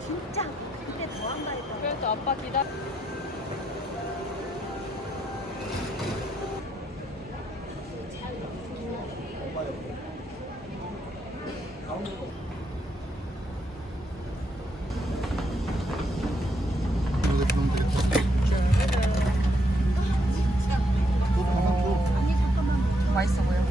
진짜 근데 더 한 마리 더. 그래서 아빠 기다려. 이거 주면 되겠다. 또 하나 줘. 아니 잠깐만. 맛있어 보여.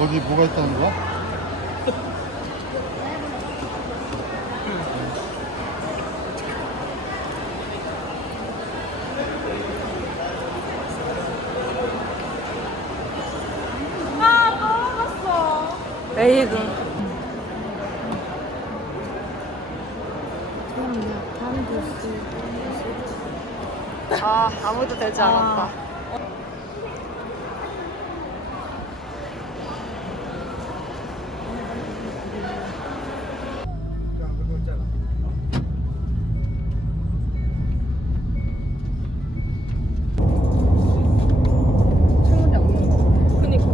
어디 뭐가 있다는 거야? 에이그. 다른 도시. 아 아무도 되지 않았다. 그거 있잖아. 창문이 없는 거. 그니까.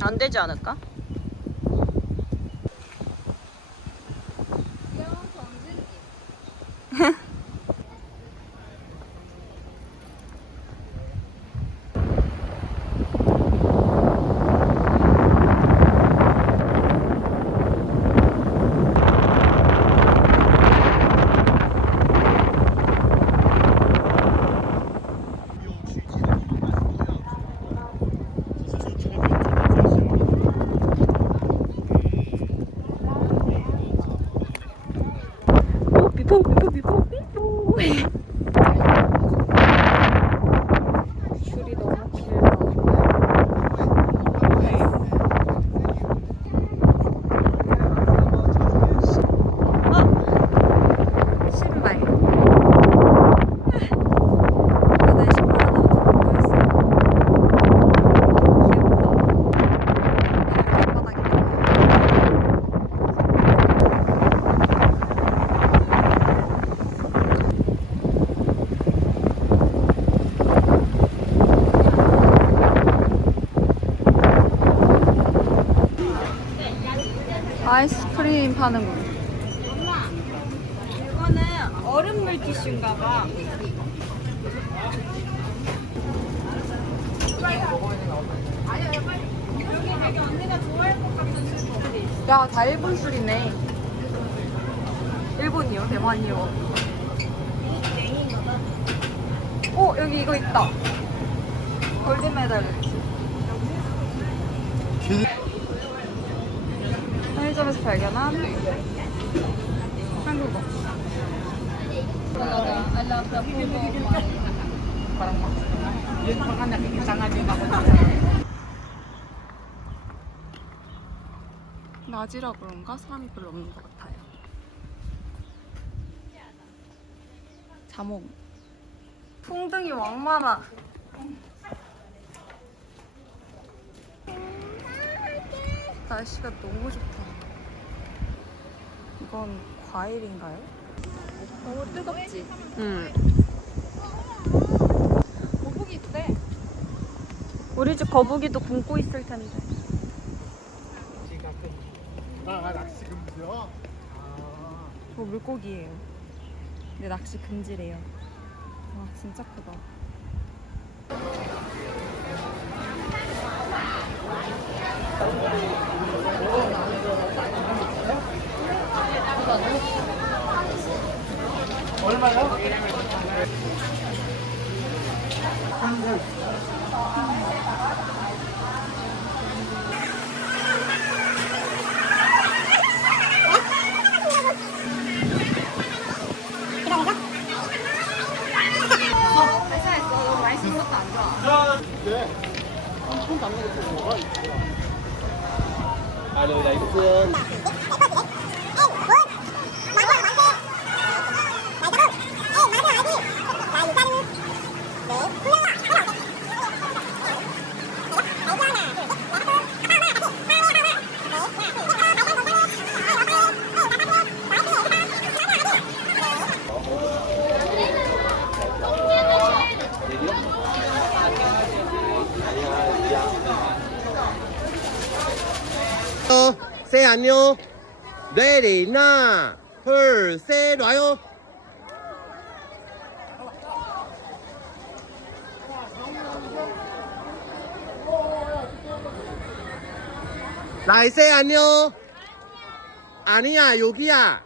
안 되지 않을까? 줄이 너무 길다. 신발. 내 신발 하나 갖고 있어. 귀엽다. 아이스크림 파는군. 이거는 얼음 물티슈인가 봐. 야, 다 일본 술이네. 일본이요? 대만이요? 오, 여기 이거 있다. 골드메달. 편의점에서 발견한 한국어. I love the food. Parang yun baka nakikisanga din ako. 낮이라 그런가 사람이 별로 없는 것 같아요. 자몽. 풍등이 왕만아. 날씨가 너무 좋다. 이건 과일인가요? 너무 뜨겁지? 응. 거북이 있대. 우리 집 거북이도 굶고 있을 텐데. 아, 낚시 금지요? 저 물고기예요. 근데 낚시 금지래요. 와 진짜 크다. 얼마요? 회사에서 너무 맛있는 것도 안 좋아. 네. 손 담는 것도 뭐가 있어? À, rồi đấy Dương. Xe 안녕. Ready, 하나, 둘, 셋, 와요. 라이세 안녕. 아니야 여기야.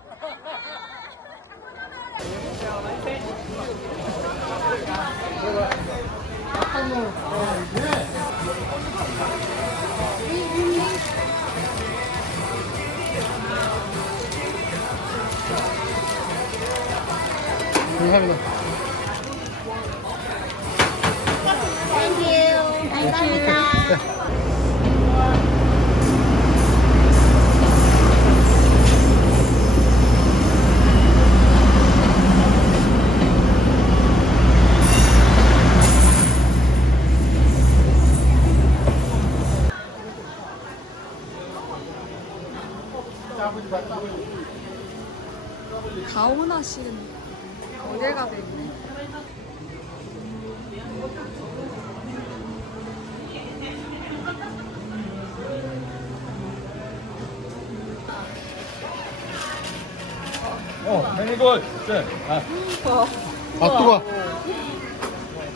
감사합니다. 가오나시는 어딜 가도 있네. 행이골. 아, 뜨거워.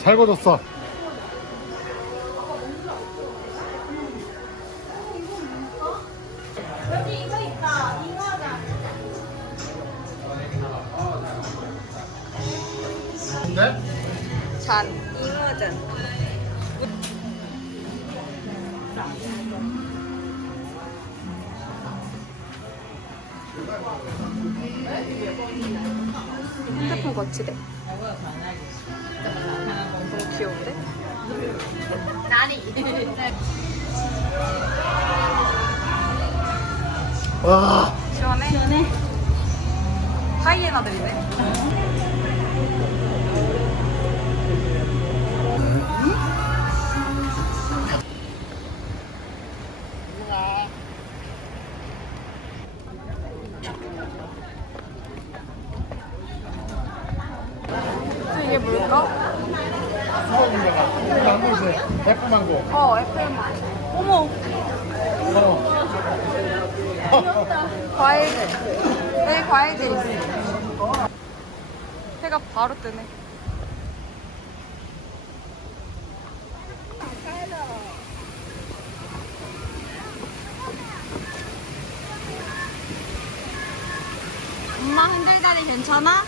잘 버렸어. 네? 잔, 잉어잔. 핸드폰 거치대. 너무 귀여운데? 와. 시원해? 하이에나들이네. 이게 뭘까? 망고지. 애플망고. 애플맛. 어머, 과일들. 여기 과일들 있어. 해가 바로 뜨네. 엄마 흔들다리 괜찮아?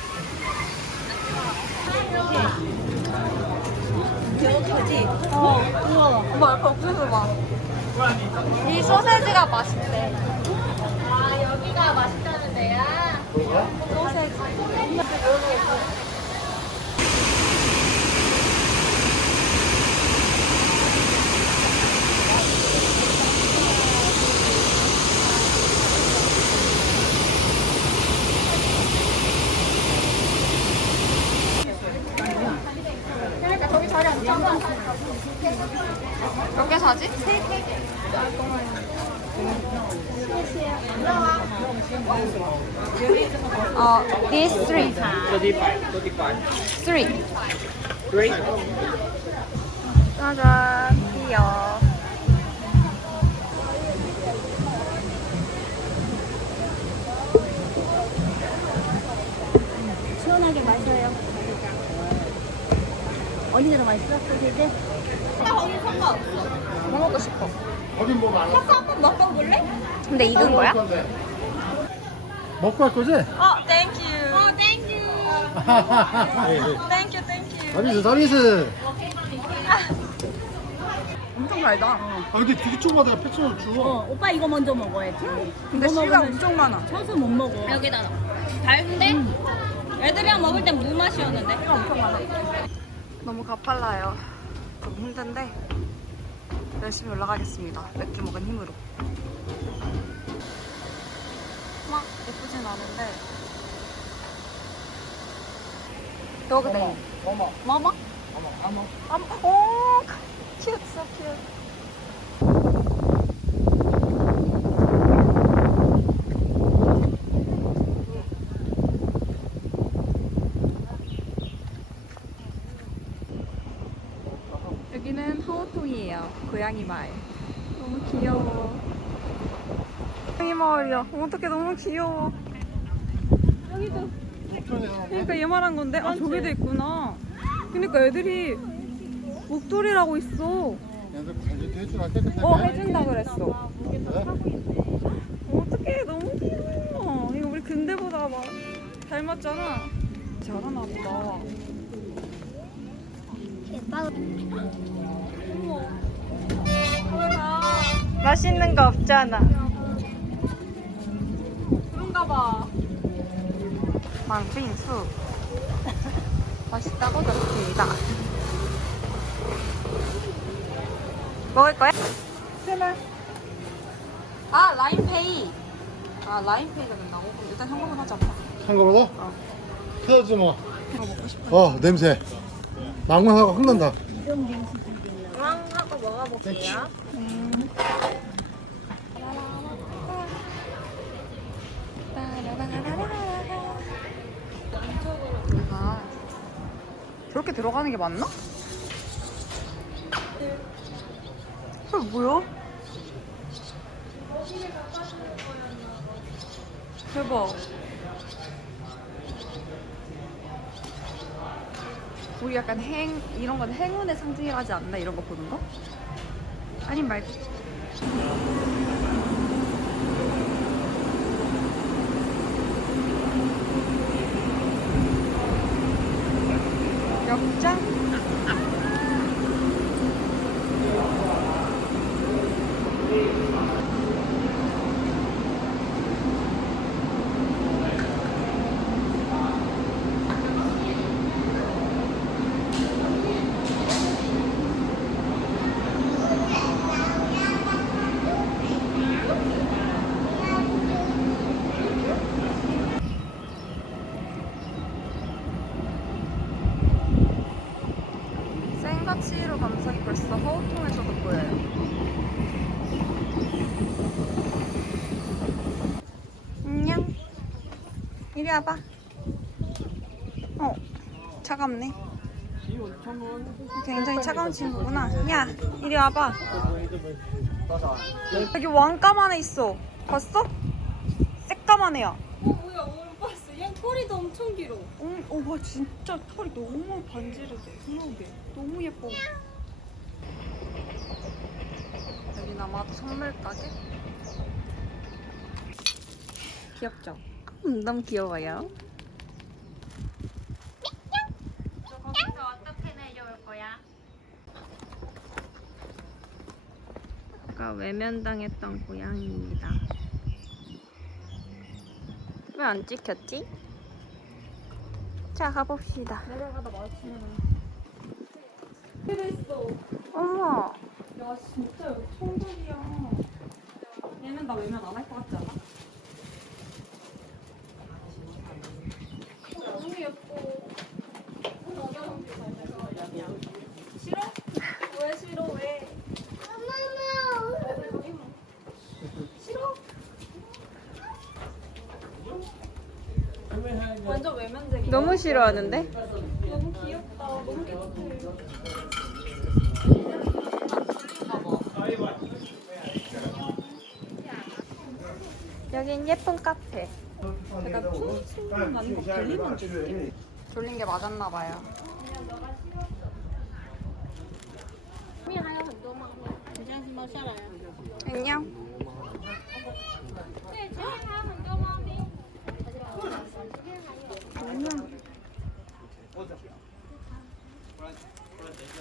배고프지? 우와. 엄마 옆에 옥수수 봐. 이 소세지가 맛있대. 아, 여기가 맛있다는 데야? 소세지. 몇 개 사지? These three. 35. Three. 짜잔, 귀여워. 시원하게 마셔요. 언니네도 맛있어? 소세지? 뭐 먹고 싶어? 거긴 뭐 많아? 한번 먹어볼래? 근데 익은 거야? 먹고 할 거지? 땡큐. 땡큐, 땡큐. 서비스 서비스. 엄청 달다. 아 근데 되게 조그마다 팩션을 줘. 오빠 이거 먼저 먹어야지. 근데 이거 씨가 먹으면 엄청 많아. 쳐서 못 먹어. 여기다 달는데 애들이랑 먹을 땐 무맛이었는데 씨가 엄청 많아. 너무 가팔라요. 너무 힘든데 열심히 올라가겠습니다. 맥주 먹은 힘으로. 막 예쁘진 않은데. 여기네. 어머. 마마? 오, cute, so cute. 여기는 하오통이에요. 고양이 마을. 너무 귀여워. 고양이 마을이야. 어떡해, 너무 귀여워. 그러니까 얘 말한 건데? 아, 저기도 있구나. 그러니까 애들이 목도리라고 있어. 얘들 관리도 해주나 깨끗하게. 해준다 그랬어. 어떡해, 너무 귀여워. 이거 우리 근대보다 막 닮았잖아. 잘하나 보다. 맛있는 거 없잖아. 그런가 봐. 망빙수. 맛있다고 적습니다. 먹을 거야? 제발. 아, 라인페이. 아, 라인페이가 된다고? 그럼 일단 현금은 하자. 한 거보다? 터지 뭐. 냄새. 망망하고 흥난다. 하고 먹어볼게요. 아, 저렇게 들어가는 게 맞나? 그게 뭐야? 대박. 우리 약간 이런 건 행운의 상징이라지 않나? 이런 거 보는 거? 아님 말고. 역장? 생가치로 감성이 벌써 허우통에서도 보여요. 안녕. 이리 와봐. 차갑네. 굉장히 차가운 친구구나. 야, 이리 와봐. 여기 왕까만 애 있어. 봤어? 새까만 애야. 뭐야 못 봤어 얘 꼬리도 엄청 길어 와 진짜 털이 너무 반지르해. 그러게. 너무 예뻐. 여기 아마도 선물 가게? 귀엽죠? 너무 귀여워요. 거기서 어떻게 내려올 거야? 아까 외면당했던 고양이입니다. 왜 안 찍혔지? 자, 가봅시다. 내려가다 마주치면 어머. 야 진짜 여기 천국이야 얘는 나 외면 안 할 것 같지 않아? 너무 예뻐 너무 싫어하는데? 너무 귀엽다. 너무 깨끗해. 여긴 예쁜 카페. 제가 춤 많은 거 들리면 줄게. 졸린 게 맞았나 봐요. 안녕.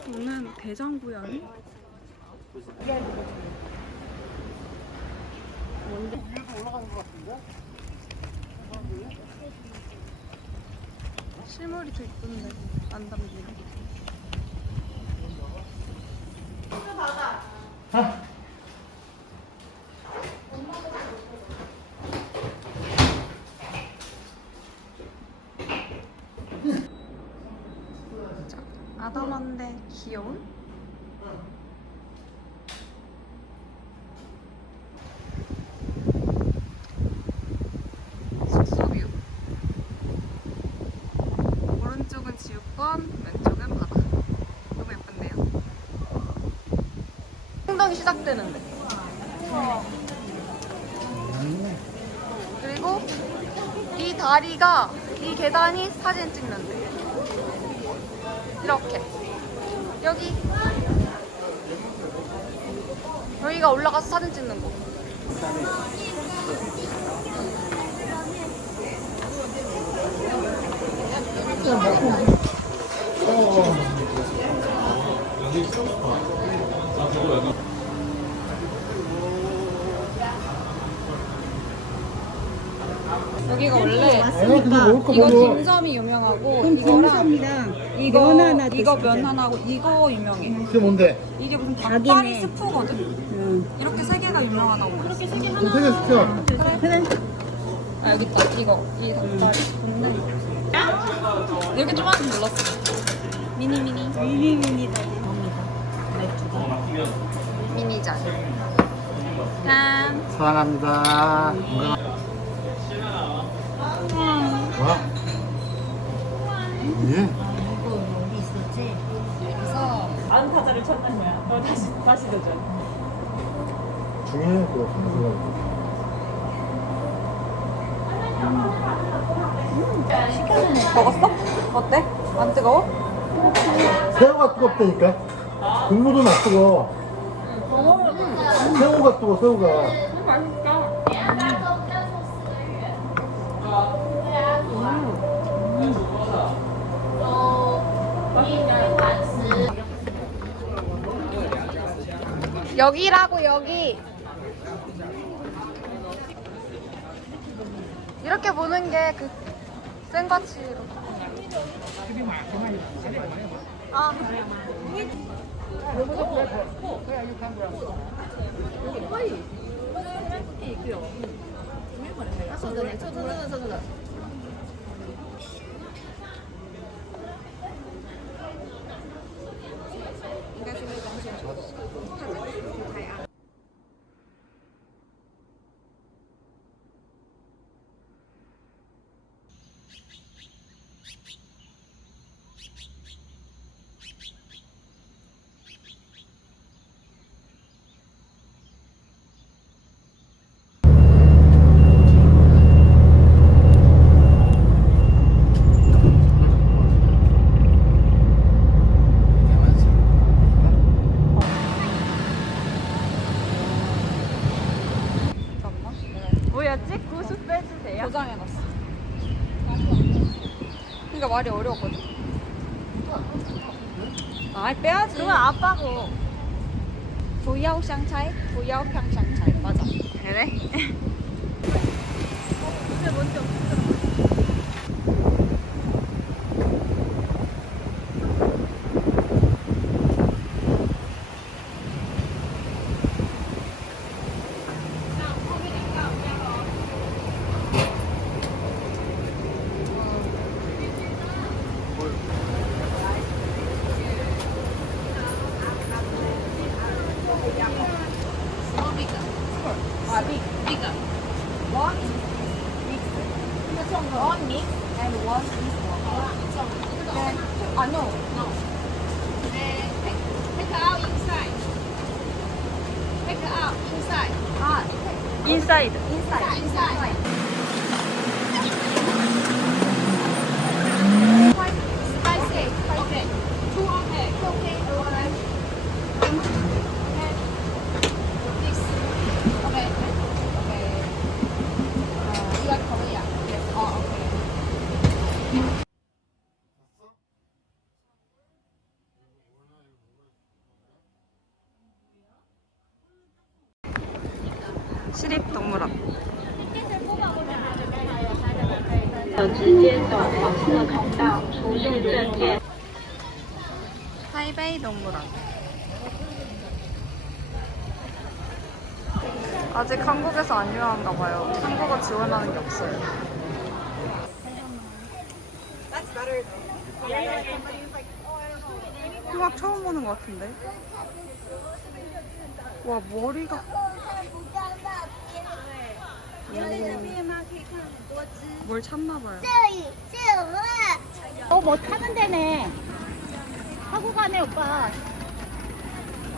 저는 대장구야네. 실물이 더 이쁜데 안 담기네. 자, 아담한데 귀여운? 숙소뷰. 오른쪽은 지옥권, 왼쪽은 바다. 너무 예쁜데요? 행동이 시작되는데. 그리고 이 다리가, 이 계단이 사진 찍는데. 이렇게. 여기가 올라가서 사진 찍는 곳. 여기가 원래 이거 딤섬이 유명하고 이거랑 이거 면 하나고 이거 유명해. 그게 뭔데? 이게 무슨 닭다리 스프거든. 이렇게 세 개가 유명하다고. 그렇게 세 개. 좀 세개 시켜. 그래. 아 여기 있다. 이거 이 닭다리 스프인데 이렇게 조금씩 눌렀어. 미니 잔. 짠. 사랑합니다. 와. 예? 안타자를 찾는 거야. 너 다시 도전. 중요해 그거. 먹었어? 어때? 안 뜨거워? 새우가 뜨겁다니까. 국물은 안 뜨거워. 새우가 뜨거워 새우가. 여기라고 여기. 이렇게 보는 게 그 생과치로. 아. 뭐였지? 구수 빼주세요. 저장해놨어. 그러니까 말이 어려웠거든. 아, 빼야지. 그건 아빠고. 부야오 샹차이, 부야오 평 샹차이. 맞아. 그래? 근데 뭔지 없어. 아니요. 아, 인사이드. 시립동물원. 直接走黄色通道出示证件。 타이베이 동물원. 아직 한국에서 안 유명한가 봐요. 한국어 지원하는 게 없어요. 음악 처음 보는 것 같은데. 와, 머리가. 뭘 찾나 봐요. 뭐 타면 되네. 하고 가네 오빠.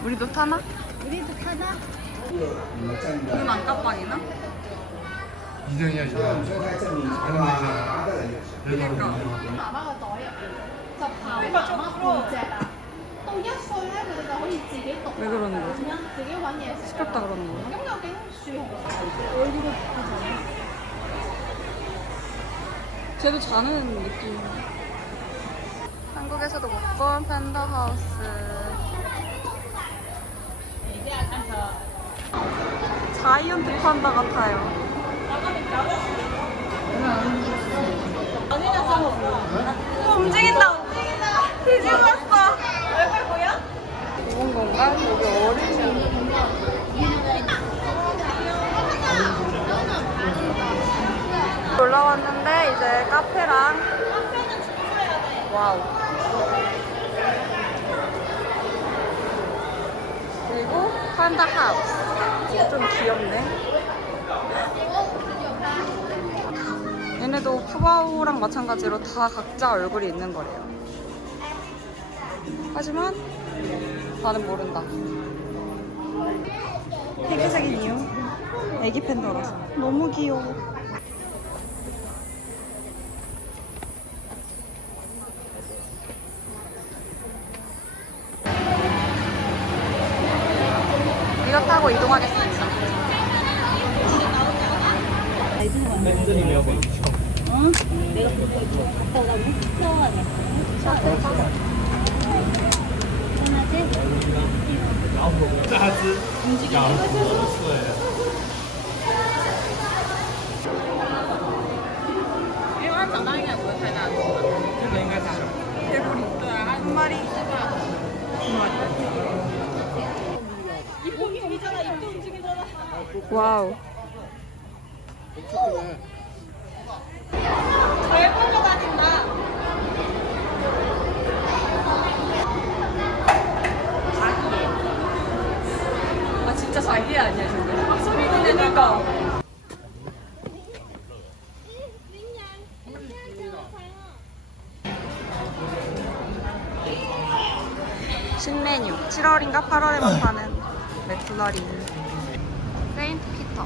우리도 타나? 우리도 타나? 이건 안까빵이나? 이정이야, 이정. 그러니까. 왜 그러는 거지? 시끄럽다 그러는 거야? 쟤도 자는 느낌. 한국에서도 못 본 펜더하우스. 자이언트 판다 같아요. 움직인다. 뒤집어 왔어. 얼굴 보여? 좋은 건가? 여기 어린이. 올라왔는데 이제 카페랑. 와우. 그리고 판다 하우스. 좀 귀엽네. 얘네도 푸바오랑 마찬가지로 다 각자 얼굴이 있는 거래요. 하지만 나는 모른다. 회색인 이유? 애기 팬더라서. 너무 귀여워. 이거 타고 이동하겠습니다. 한 마리. 입도 움직이잖아. 입도 움직이잖아. 와우. 잘 끌려다닌다. 아 진짜 자기 아니야 지금. 막 소리 들리니까. 신메뉴 7월인가 8월에만 파는 맥플러리. 세인트 피터.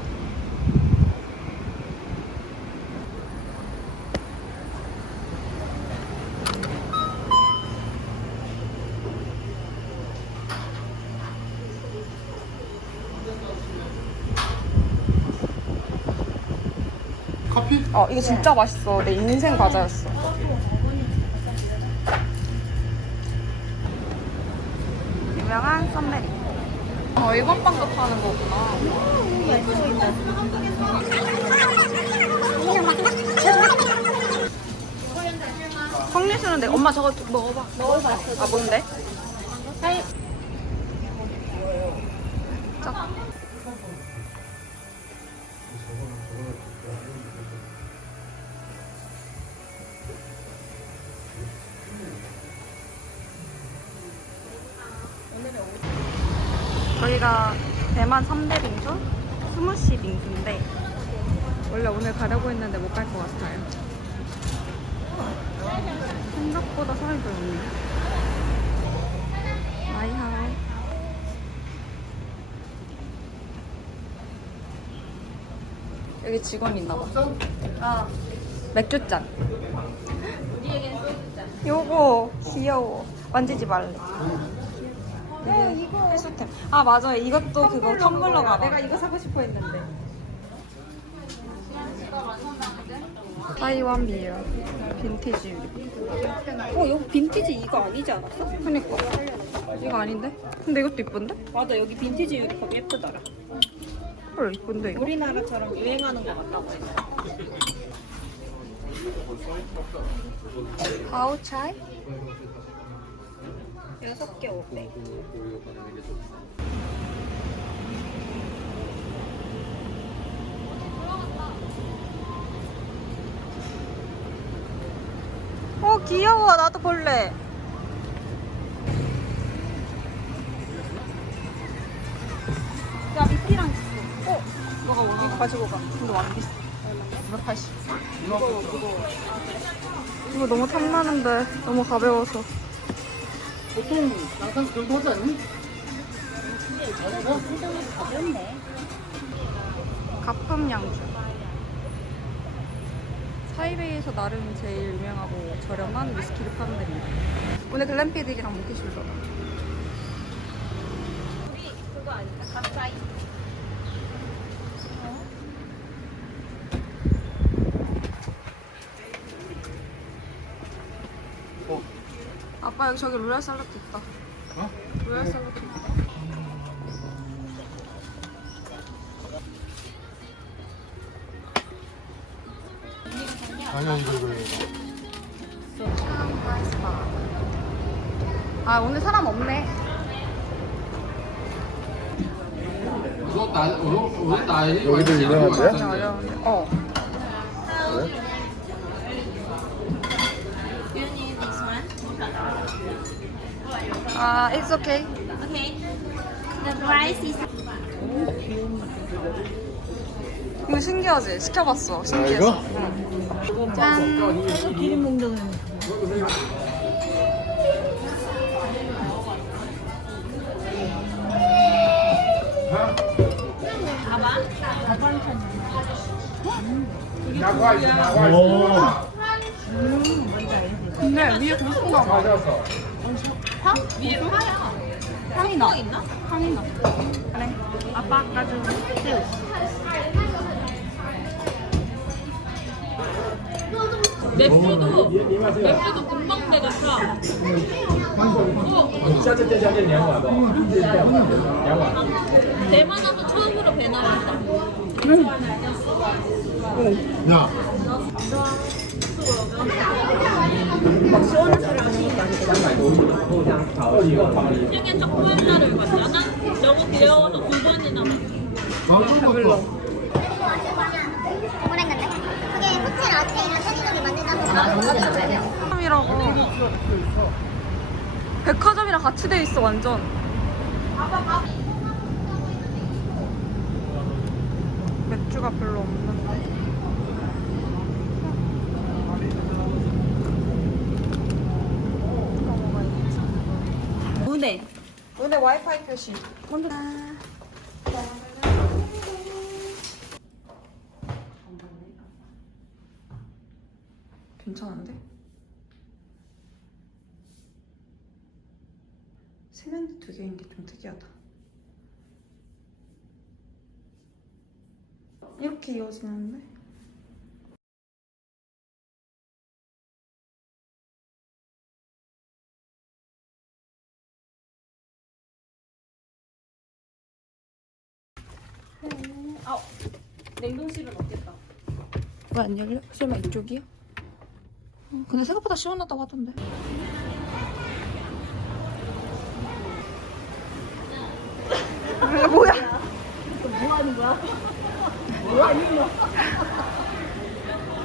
커피? 이거 진짜 맛있어. 내 인생 과자였어. 유명한 썸메리. 일본 빵도 파는 거구나. 성리수는 내 엄마 저거 먹어봐. 먹어봤어. 아 뭔데? 짜. 저희가 대만 3대 빙수, 스무시 빙수인데 원래 오늘 가려고 했는데 못 갈 것 같아요. 생각보다 사람이 사람들 없네. 마이하이. 여기 직원 있나 봐. 맥주잔. 요거 귀여워. 만지지 말래. 이거 필수템. 아 맞아요. 이것도 그거 텀블러 가방. 내가 이거 사고 싶어 했는데. 타이완 비어. 빈티지. 여기 빈티지 이거 아니지 않았어? 그니까. 이거 아닌데? 근데 이것도 이쁜데? 맞아, 여기 빈티지 유리컵 예쁘더라. 헐 이쁜데 이거? 우리나라처럼 유행하는 거 같다고 했어. 파우차이? 6개 500. 귀여워. 나도 볼래. 야, 미끼랑 있어. 너가 오늘 가지고 가. 근데 완 비싸. 280. 이거 너무 탐나는데 너무 가벼워서. 보통 항상 그 정도 하지 않니? 가품 양주. 타이베이에서 나름 제일 유명하고 저렴한 위스키를 파는 데입니다. 오늘 글램피딕이랑 모키슐더다. 우리 그거 아닐까? 가사이. 아빠 여기 저기 로얄 샐러드 있다. 어? 로얄 샐러드 있다. 아니야 이거. 아 오늘 사람 없네. 여기도 유명한데? 어려운데. You need this one? 아, it's okay. Okay. The price is 이거 신기하지? 시켜봤어. 신기해서. 응. 짠. 기름 먹는 근데 위에 고소가 봐. 위에 파야. 향이 나. 있나? 향이 나. 그래. 아빠 아까 준 새우. 맥주도 금방 돼 같아. 대만하고 처음으로 배 나왔다. 야. 생애 첫 포획날을 갔잖아. 너무 귀여워서 2번이나 봤어. 배불러. 뭐랬는데? 그게 호텔 앞에 있는 편의점이 만든다는 백화점이라고. 백화점이랑 같이 돼 있어 완전. 맥주가 별로 없는데. 문에. 오늘 와이파이 표시. 괜찮은데? 세면대 2개인 게 좀 특이하다. 이렇게 이어지는데? 냉동실은 없겠다. 왜 안 열려? 설마 이쪽이야? 근데 생각보다 시원하다고 하던데. 이게 뭐야? 뭐 하는 거야?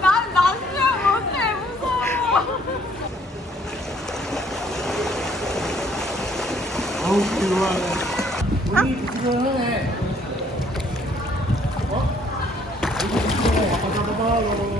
난 수영 못해. 무서워. 아우 좋아해. 우리 그거는 어? 이거 가져봐.